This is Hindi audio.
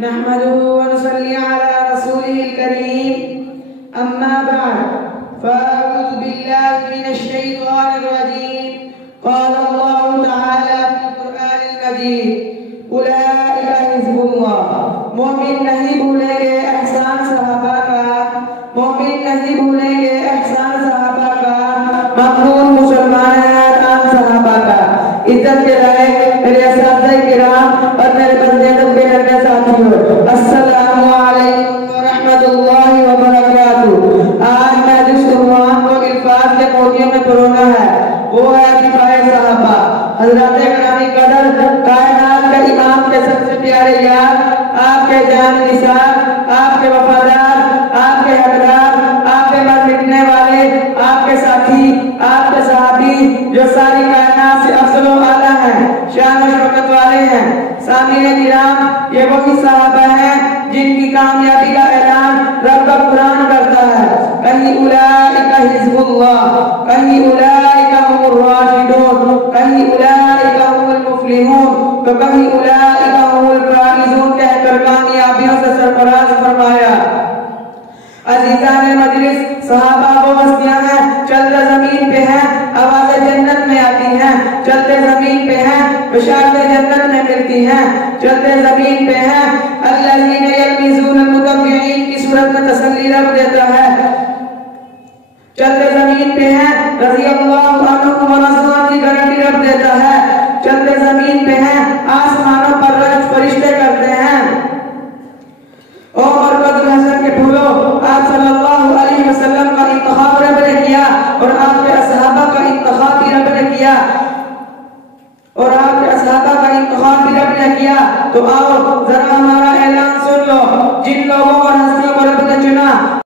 नहमदुहु व नुसल्ली अला रसूलिहिल करीम अम्मा बाद फ़अऊज़ु बिल्लाहि मिनश शैतानिर रजीम क़ाल अल्लाहु तआला फ़िल क़ुरआनिल मजीद उलाइका हिज़्बुल्लाह। मोमिन नहीं भूलेंगे एहसान सहाबा का, मोमिन नहीं भूलेंगे एहसान सहाबा का, मक़बूल मुसलमान आम सहाबा का। इज्जत के लायक मेरे असातिज़े किराम और मेरे बंदे नब्बे नब्बे साथियों, अस्सलामु अलैकुम व रहमतुल्लाहि व बरकातुहू। आज मैं जिस उन्वान को अल्फाज के मोतियों में पिरोना है वो है दिफाए सहाबा। हज़रत करामी कदर कायनात के इमाम के सबसे प्यारे यार, आपके जान निसार, आपके वफादार, आपके हकदार, आपके मर मिटने वाले, आपके साथी, आपके साथी जो सारी कायनात से अफजल व आला हैं, शान व शौकत वाले हैं। सामने किराम, ये वही सहाबा हैं जिनकी कामयाबी का ऐलान रब कुरान करता है। कहीं उलाइका हिज़्बुल्लाह, कहीं उलाइका हुमुर राशिदून, कहीं उलाइका हुमुल मुफ़्लिहून, तो कहीं उलाइका हुमुल फ़ाइज़ून कहकर कामयाबियों से सरफराज फरमाया। अज़ीज़ान मजलिस, सहाबा वो हस्तियां हैं चलते जमीन पे हैं, आवाज़ें जन्नत में आती हैं, चलते जमीन पे हैं, बिशारतें जन्नत में मिलती हैं, चलते जमीन पे हैं। अल्लज़ीना यल्मिज़ूनल मुतब्बिईन की सूरत में तसल्ली रब देता है। चलते जमीन पे हैं, रज़ियल्लाहु अन्हुम व रज़वा की गारंटी रब देता है। चलते जमीन पे हैं, आसमानों पर रज फरिश्ते करते हैं। ओ बरकतुल हसन के फूलों, आप सल्लल्लाहु अलैहि वसल्लम का इंतखाब रब ने किया और आपके असहाबा का इंतखाब भी रब ने किया, और आपके असहाबा का इंतखाब भी रब ने किया। तो आओ जरा हमारा ऐलान सुन लो।